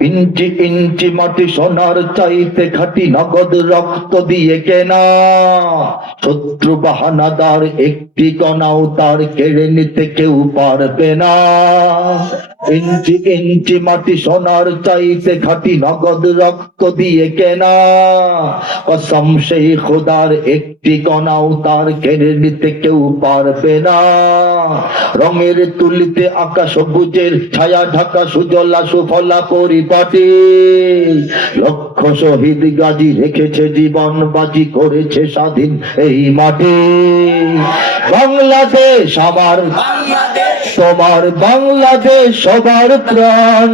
ইঞ্চি ইঞ্চি মাটি সোনার চাইতে খাঁটি নগদ রক্ত দিয়ে কেনা, শত্রু বাহানাদার একটি কণাও তার কেড়ে নিতে কেউ পারবে না। ইঞ্চি ইঞ্চি মাটি সোনার চাইতে খাঁটি নগদ রক্ত দিয়ে কেনা, কসম সেই খোদার একটি কণাও তার কেড়ে নিতে কেউ পারবে না। রঙের তুলিতে আঁকা সবুজের ছায়া ঢাকা সুজলা সুফলা পরিপাটি, লক্ষ শহীদ গাজী রেখেছে জীবন বাজি, করেছে স্বাধীন এই মাটি। বাংলাদেশ আমার, তোমার বাংলাদেশ সবার প্রাণ,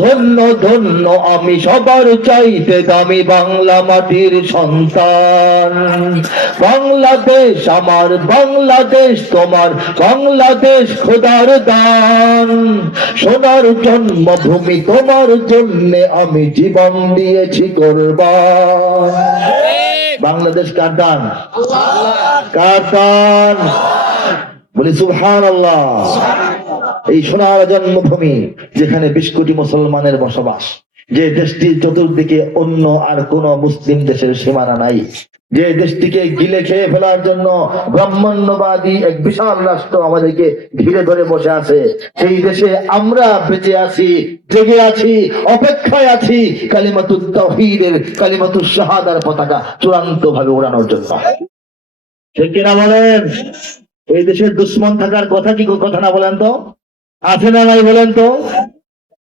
ধন্য ধন্য আমি সবার চাইতে দামি বাংলা মাটির সন্তান। বাংলাদেশ আমার, বাংলাদেশ তোমার, বাংলাদেশ খোদার দান, সোনার জন্মভূমি তোমার জন্য আমি জীবন দিয়েছি কোরবান। বাংলাদেশ কার দান? কার দান? বলি সুবহানাল্লাহ। এই সোনার জন্মভূমি যেখানে 20 কোটি মুসলমানের বসবাস, যে দেশটির চতুর্দিকে অন্য আর কোন মুসলিম দেশের সীমানা নাই, যে দেশটিকে গিলে খেয়ে ফেলার জন্য ব্রাহ্মণ্যবাদী এক বিশাল রাষ্ট্র আমাদেরকে ঘিরে ধরে বসে আছে, সেই দেশে আমরা বেঁচে আছি, জেগে আছি, অপেক্ষায় আছি কালিমাতুত তাওহীদের, কালিমাতুশ শাহাদার পতাকা চূড়ান্ত ভাবে ওড়ানোর জন্য। ঠিক কিনা বলেন? এই দেশের দুশ্মন থাকার কথা কি কথা না বলেন তো? আছে না নাই বলেন তো?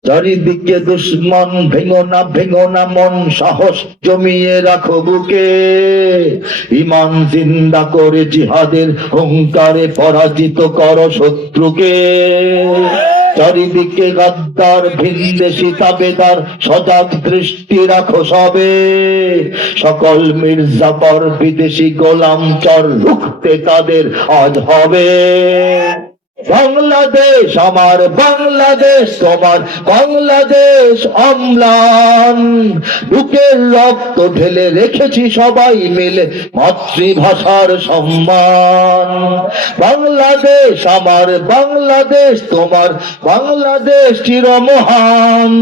চারিদিকে দুশ্মন, ভেঙো না মন, সাহস জমিয়ে রাখো বুকে, ঈমান জিন্দা করে জিহাদের হুঙ্কারে পরাজিত করো শত্রুকে। চারিদিকে গাদ্দার ভিনদেশী তাবেদার, সজাগ দৃষ্টি রাখো সবে, সকল মির্জাপর বিদেশি গোলাম চর রুখতে তাদের আজ হবে। বাংলাদেশ আমার, বাংলাদেশ তোমার, বাংলাদেশ অম্লান, বুকের রক্ত ঢেলে রেখেছি সবাই মিলে মাতৃভাষার সম্মান। বাংলাদেশ আমার, বাংলাদেশ তোমার, বাংলাদেশ চিরমহান,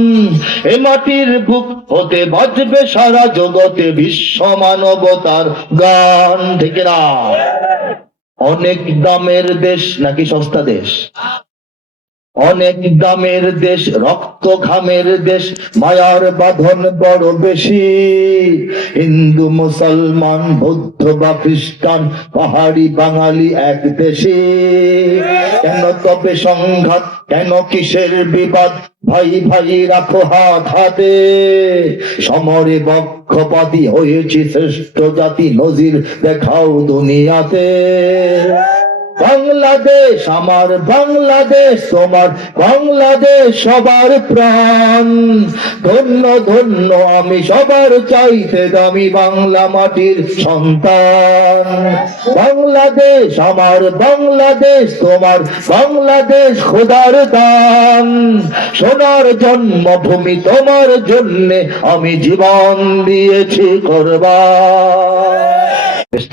এ মাটির বুক হতে বাজবে সারা জগতে বিশ্ব মানবতার গান। ঠিক না? অনেক দামের দেশ নাকি সস্তা দেশ? অনেক দামের দেশ, রক্ত ঘামের দেশ, মায়ার বাঁধন বড় বেশি। হিন্দু মুসলমান বৌদ্ধ বা খ্রিস্টান, পাহাড়ি বাঙালি এক দেশে। কেন তবে সংঘাত, কেন কিসের বিবাদ, ভাই ভাই রাখো হাত হাতে, সমরে পক্ষপাতী হয়েছি শ্রেষ্ঠ জাতি, নজির দেখাও দুনিয়াতে। বাংলাদেশ আমার, বাংলাদেশ তোমার, বাংলাদেশ সবার প্রাণ, ধন্য ধন্য আমি সবার চাইতে দামি বাংলা মাটির সন্তান। বাংলাদেশ আমার, বাংলাদেশ তোমার, বাংলাদেশ খোদার দান, সোনার জন্মভূমি তোমার জন্যে আমি জীবন দিয়েছি কোরবান।